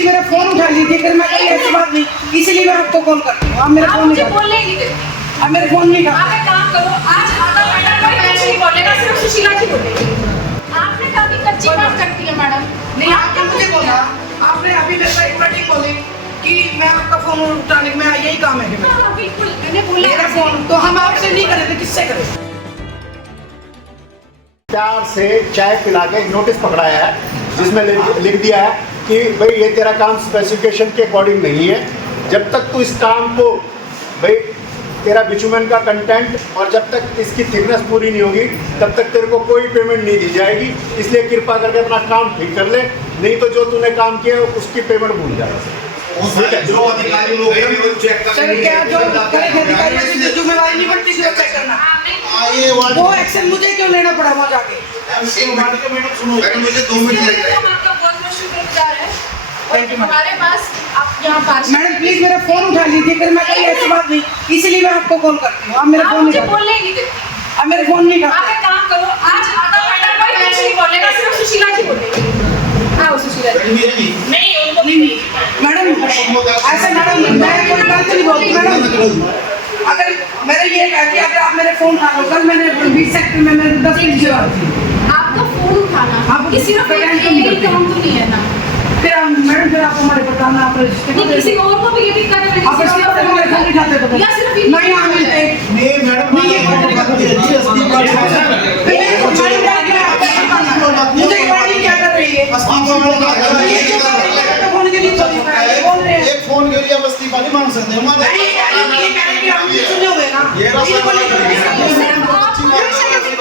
Please मेरा phone उठा लीजिए, अगर मैं कोई ऐसी बात नहीं, इसीलिए मैं आपको कॉल करती हूँ। आप मेरा फोन मुझे बोलने ही नहीं देती। आप मेरे फोन नहीं आप एक काम करो, आज आधा घंटा कोई कुछ नहीं बोलेगा, सिर्फ सुशीला की बोलेगी। आपने कभी कच्ची बात करती है मैडम। नहीं, आपने मुझे बोला, आपने अभी मेरे को एक मिनट बोली कि मैं आपका फोन उठाने में यही काम है कि मेरा। हाँ, बिल्कुल मैंने बोला मेरा फोन तो हम आपसे नहीं करे थे, किससे करे? प्यार से चाय पिला के एक नोटिस पकड़ाया है जिसमें लिख दिया है कि भाई ये तेरा काम स्पेसिफिकेशन के अकॉर्डिंग नहीं है। जब तक तू इस काम को भाई तेरा बिचुमन का कंटेंट और जब तक इसकी थिकनेस पूरी नहीं होगी तब तक तेरे को कोई पेमेंट नहीं दी जाएगी। इसलिए कृपा करके अपना काम ठीक कर ले, नहीं तो जो तूने काम किया उसकी पेमेंट भूल जाएगा। जो अधिकारी लोग हैं वो चेक सर क्या जो अधिकारियों की जो जिम्मेवारी नहीं बनती थी वो चेक करना, वो एक्शन मुझे क्यों लेना पड़ा वहाँ जाके? मैडम सुनो, मुझे 2 मिनट लगेंगे। आपका बहुत बहुत शुक्रगुजार है। Thank you, madam. हमारे पास आप यहाँ पास मैडम प्लीज मेरा फोन उठा लीजिए, अगर मैं कोई ऐसी बात नहीं, इसीलिए मैं आपको कॉल करती हूँ। आप मेरा फोन मुझे नहीं बोलने ही नहीं देती। आप मेरे फोन नहीं आप एक काम करो, आज आधा घंटा कोई कुछ नहीं बोलेगा, सिर्फ सुशीला की बोलेगी। हाँ, सुशीला की। नहीं, उनको भी नहीं। मैडम ऐसे मैडम मैं कोई बात नहीं बोलती मैडम। अगर मेरे ये कहा कि अगर आप मेरे फोन उठा लो, कल मैंने 20 सेकंड में मैंने 10 मिनट की बात थी। आपका फोन उठाना आप ये सिर्फ पहले एक तो नहीं यही काम तो नहीं है ना। फिर मैडम फिर आप हमारे बताना, आप रजिस्टर नहीं, किसी और को भी ये भी करना है। आप इसलिए आप हमारे फोन नहीं उठाते तो या सिर्फ नहीं आ मिलते नहीं मैडम, नहीं, ये बात नहीं करती। मुझे गाड़ी क्या कर रही है? ये क्यों कर रही है? तो फोन के लिए बोल रहे हैं। एक फोन के लिए हम इस्तीफा नहीं मांग सकते हमारे। नहीं, ये कह रहे हैं कि हम सुने हुए ना। ये बोले तो नहीं सकते।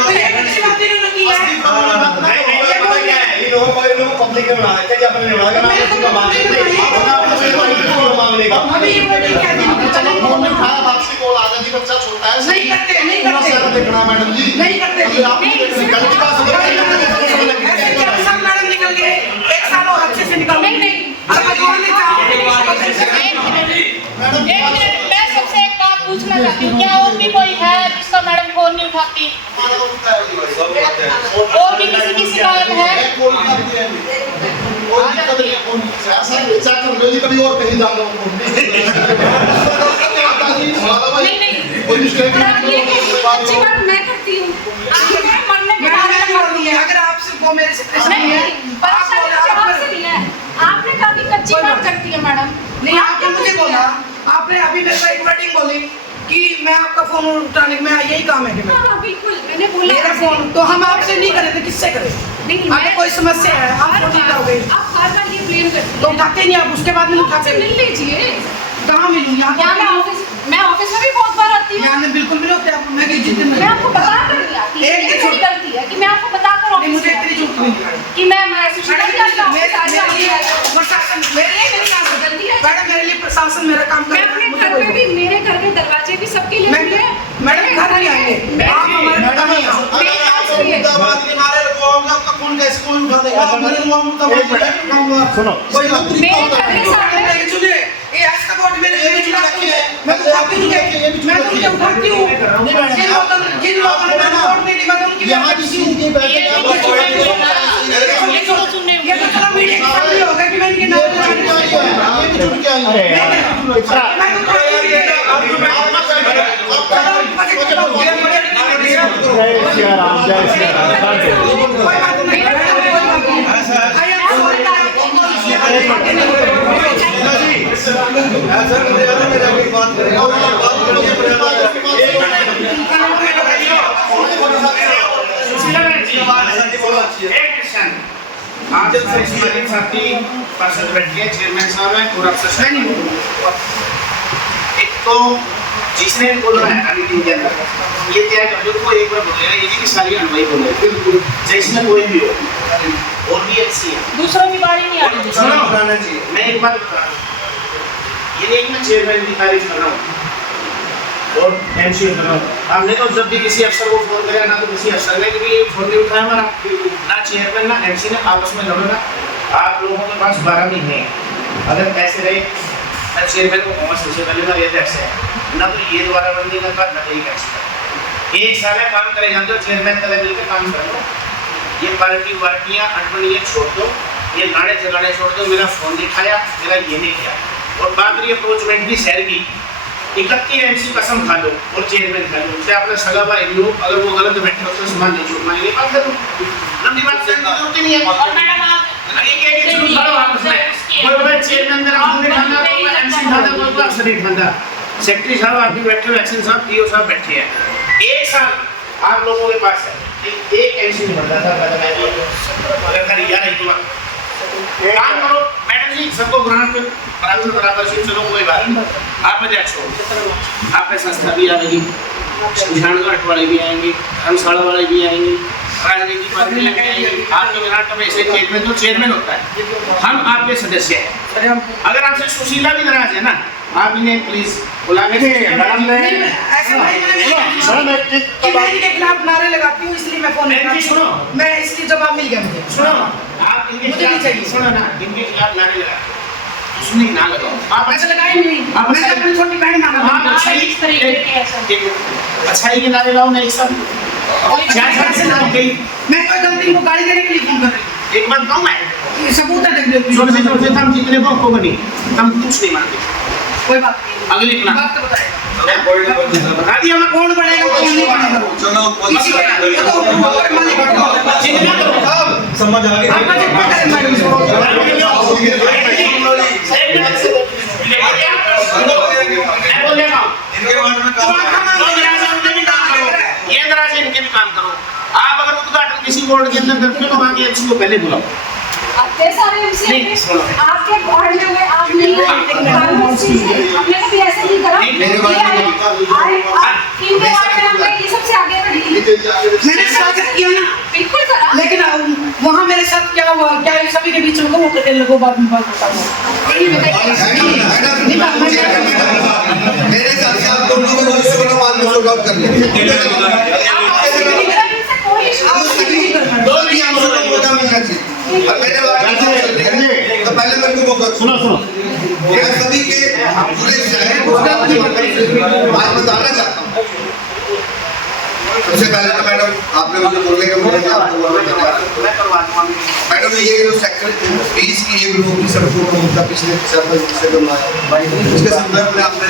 ये अच्छी बात नहीं की है। पब्लिक में बना देते हैं अपने निभाएगा ना उसका मांगने का अभी ये बोल क्या दी? चलो फोन में खाया वापसी कॉल आ जाती, बच्चा छोटा है। नहीं करते देखना मैडम जी, नहीं करते अभी आप गलत बात ऐसे क्या साल मैडम निकल गए, एक साल और अच्छे से निकल गए। नहीं। अब मैं बोलने चाहूँ एक मिनट, मैं सबसे एक बात पूछना चाहती हूँ, क्या और भी कोई है जिसका मैडम फोन नहीं उठाती? और भी किसी की शिकायत है? कभी और कहीं जाना नहीं, अच्छी बात मैं करती हूँ। आपके मरने के बाद में करती है। अगर आपसे वो मेरे से नहीं, परेशानी तो आपसे नहीं है। आपने कभी कच्ची बात करती है मैडम। नहीं, आपने मुझे बोला, आपने अभी मेरे को एक वर्डिंग बोली कि मैं आपका फोन उठाने में यही काम है कि मेरा। हाँ, बिल्कुल मैंने बोला मेरा फोन तो हम आपसे नहीं करे थे, किससे करे? नहीं, आपको कोई समस्या है, आप फोन नहीं करोगे आप बार बार ये ब्लेम करती तो उठाते नहीं आप, उसके बाद में उठाते हैं। मिल लीजिए। कहाँ मिलूँ? क्या मैं ऑफिस में भी बहुत बार आती हूँ। यहाँ में बिल्कुल भी नहीं होते आप। मैं जिस दिन मैं आपको बता कर नहीं आती। एक ये मेरी गलती है कि मैं आपको बता कर नहीं, ऑफिस मुझे में इतनी आती झूठ हूँ। नहीं दिखाई। कि मैं सुशीला की आज ऑफिस आ जाती हूँ। प्रशासन मेरे लिए मेरी काम जल्दी है। मैडम, मेरे लिए प्रशासन मेरा काम कर मैं अपने घर पे भी, मेरे घर के दरवाजे भी सबके लिए खुले हैं। मैडम घर नहीं आएंगे आप हमारे घर नहीं आओ। सुनो कोई बात मेरे घर के सामने सुनिए, ये आज का वोट मेरे लिए चुना है। मैं तो उठाती हूँ, मैं तो उनके उठाती हूँ। जिन लोगों ने मैंने वोट नहीं दी मैं तो उनकी यहाँ किसी की बैठक ये तो चलो मीडिया की सामने होगा कि मैं इनके नाम पे अरे इतना जय श्री राम जय श्री राम कोई बात नहीं। आज से हमारे साथी पार्षद बैठ गए, चेयरमैन साहब हैं और अफसर साहब हैं। एक तो जिसने बोला है अभी दिन के अंदर ये क्या कर दो को एक बार बोलेगा, ये नहीं कि सारी अनवई बोले बिल्कुल जैसे कोई भी हो और भी अच्छी है, दूसरों की बारी नहीं आती। दूसरा बनाना चाहिए। मैं एक बात बता रहा हूँ, ये नहीं कि मैं चेयरमैन की तारीफ कर रहा हूँ और एमसी कर रहा हूँ। हमने तो जब भी किसी अफसर को फोन करेगा ना तो किसी अफसर ने कभी फोन नहीं उठाया हमारा, ना चेयरमैन ना एमसी ने आपस में लड़ो ना। आप लोगों के पास 12 महीने हैं, अगर ऐसे रहे मैं चेयरमैन को कहूँगा सबसे पहले मैं ये ऐसे है ना तो ये दोबारा बंदी कर पाए ना तो ये कैसे एक साल में काम करेगा तो चेयरमैन का मिलकर काम कर लो। ये पार्टी वार्टियाँ अनबनियाँ छोड़ दो ये लाड़े झगड़े छोड़ दो, मेरा फोन नहीं खाया, मेरा ये नहीं किया। और बात रही अप्रोचमेंट की शहर की, 31 एमसी कसम खा लो और चेयरमैन खा लो, चाहे अपने सगा भाई लो, अगर वो गलत बैठे हो तो समान नहीं छूट मांगेंगे, बात करो, लंबी बात करने की जरूरत ही नहीं है। और मैडम आप एक चीज खड़ो आपस में, कोई बोले चेयरमैन मेरा फोन नहीं खाना, कोई एमसी खाता, कोई अफसर नहीं खाता। सेक्रेटरी साहब आप भी बैठे हो, एक्शन साहब, पीओ साहब बैठे हैं। एक साल आप लोगों के पास है, एक एमसी नहीं बढ़ता था, अगर खरी यार एक बार काम करो मैडम जी, सबको ग्रांट बराबर से चलो, कोई बात नहीं, आप मजा छोड़ो, आप संस्था भी आएगी, झाड़घाट वाले भी आएंगे, धर्मशाला वाले भी आएंगे, राजनीति पार्टी भी आएंगी, आपके विराट में ऐसे चेयरमैन तो चेयरमैन होता है, हम आपके सदस्य हैं। अगर आपसे सुशीला भी नाराज है ना, आप इन्हें प्लीज बुला के मैडम ने ऐसा नहीं, कि मैं इनके खिलाफ नारे लगाती हूँ, इसलिए मैं फोन मैडम जी सुनो, मैं इसलिए जवाब मिल गया मुझे। सुनो, आप इनके मुझे नहीं चाहिए। सुनो ना, इनके खिलाफ नारे लगा, उसने ना लगाओ, आप ऐसा लगाए नहीं, आप मैं अपनी छोटी बहन हाँ, मांगा। अच्छा इस तरीके के ऐसा अच्छाई के नारे लाओ ना एक साथ, क्या कैसे ना गई मैं कोई गलती को गाड़ी देने के लिए फोन कर रही एक बात कहूँ मैं, हूँ, ये सबूत है, देख लो। छोटे से छोटे हम जितने को आपको बनी, हम कुछ नहीं मानते। कोई बात नहीं, अगली प्लान वक्त बताएगा। बता दिया मैं, कौन बढ़ेगा कौन नहीं बढ़ेगा, चलो इसी के लिए तो ऊपर मालिक बैठा होता है। जितना करो समझ आ गई। आप मुझे क्या करें मैडम जी? इनके भी काम करो। आप अगर उद्घाटन किसी बोर्ड के अंदर करते हो तो वहाँ के एमसी को पहले बुलाओ। आपके सारे एमसी नहीं, सुनो। आपके बोर्ड में हुए, आप नहीं हमने कभी ऐसे नहीं करा। मेरे बारे में इनके बारे में हमने ये सबसे आगे बढ़ी, मैंने स्वागत किया ना, बिल्कुल करा। लेकिन वहाँ मेरे साथ क्या हुआ, क्या ये सभी के बीच में वो करके लोगों बाद में बात होता यही बताइए। मेरे साथ से आप दोनों को जो शुरू बाद में शुरू कर कोई इशू दो भी हम लोगों को मौका मिलना चाहिए। और मेरे बारे में चल रही है तो पहले मेरे को मौका सुनो सुनो, मैं सभी के पूरे शहर को आज बताना चाहता हूँ। सबसे पहले तो मैडम आपने मुझे बोलने का मौका दिया, आपको बोलना चाहता हूं। मैं करवा दूंगा। मैडम ये जो सेक्टर 20 की एक लोगों की सड़कों को उनका पिछले 4-5 से बनाया, उसके संदर्भ में आपने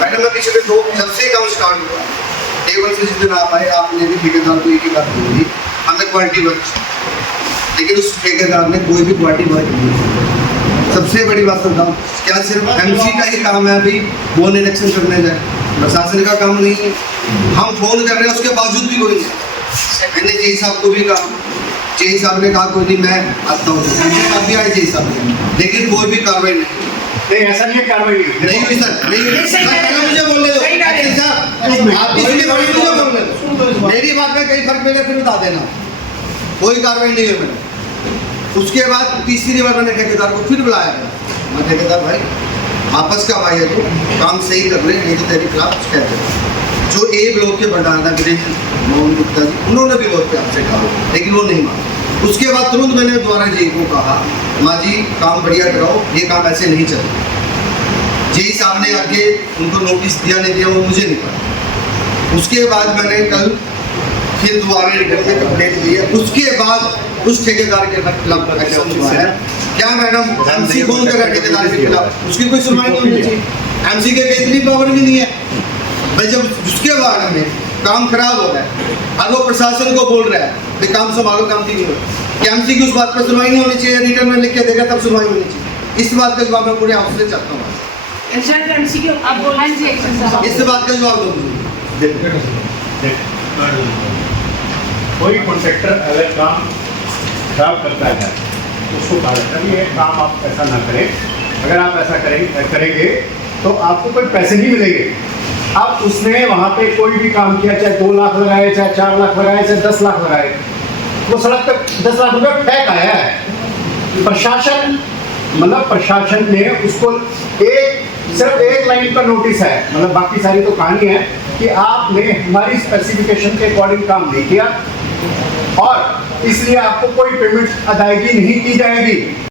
मैडम मैं पिछले जब से काम स्टार्ट हुआ टेबल से जिस दिन आप आए, आपने भी ठेकेदार को एक ही बात बोली, हमें क्वालिटी वर्क, लेकिन उस ठेकेदार ने कोई भी क्वालिटी वर्क नहीं किया। सबसे बड़ी बात बताऊँ, क्या सिर्फ एमसी का ही काम है अभी वो इलेक्शन करने जाए, प्रशासन का काम नहीं है। हम फोन कर रहे हैं उसके बावजूद भी कोई नहीं। मैंने जय साहब को भी कहा, जय साहब ने कहा कोई नहीं मैं आता हूँ, भी आए जय साहब ने, लेकिन कोई भी कार्रवाई नहीं। नहीं ऐसा नहीं है, कार्रवाई नहीं हुई सर, नहीं हुई सर, पहले मुझे बोलने दो साहब, आप इसलिए मुझे बोलने दो, मेरी बात में कहीं फर्क पड़ेगा फिर बता देना, कोई कार्रवाई नहीं है मैंने। उसके बाद तीसरी बार मैंने ठेकेदार को फिर बुलाया, मैं ठेकेदार भाई आपस का भाई है तो काम सही कर रहे, नहीं तो तेरे खिलाफ कुछ कहते हैं। जो ए ब्लॉक के प्रधान था वीरेंद्र मोहन गुप्ता जी, उन्होंने भी बहुत प्यार से कहा, लेकिन वो नहीं माना। उसके बाद तुरंत मैंने द्वारा जी को कहा, माँ जी काम बढ़िया कराओ, ये काम ऐसे नहीं चलता। जी साहब ने आके उनको नोटिस दिया नहीं दिया वो मुझे नहीं पता। उसके बाद मैंने कल फिर दोबारा रिटर्न में कंप्लेंट दी है। उसके बाद उस ठेकेदार के खिलाफ एक्शन हुआ है। क्या मैडम एमसी कौन कर रहा है ठेकेदार के खिलाफ, उसकी कोई सुनवाई नहीं होनी चाहिए। एमसी के इतनी पावर भी नहीं है भाई, जब उसके बारे में काम खराब हो रहा है और वो प्रशासन को बोल रहा है भाई काम संभालो, काम ठीक नहीं हो रहा, क्या एमसी की उस बात पर सुनवाई नहीं होनी चाहिए, रिटर्न में लिख के देगा तब सुनवाई होनी चाहिए। इस बात का जवाब मैं पूरे हाउस से चाहता हूँ, आप बोल हाँ जी इस बात का जवाब दो मुझे। कोई कॉन्ट्रैक्टर अगर काम खराब करता है उसको कहा जाता है ये काम आप ऐसा ना करें, अगर आप ऐसा करेंगे तो आपको कोई पैसे नहीं मिलेंगे। अब उसने वहाँ पे कोई भी काम किया, चाहे 2 लाख लगाए, चाहे 4 लाख लगाए, चाहे 10 लाख लगाए, वो सड़क तक 10 लाख रुपये फेंक आया है। प्रशासन ने उसको सिर्फ एक लाइन पर नोटिस है, मतलब बाकी सारी तो कहानी है कि आपने हमारी स्पेसिफिकेशन के अकॉर्डिंग काम नहीं किया और इसलिए आपको कोई पेमेंट अदायगी नहीं की जाएगी।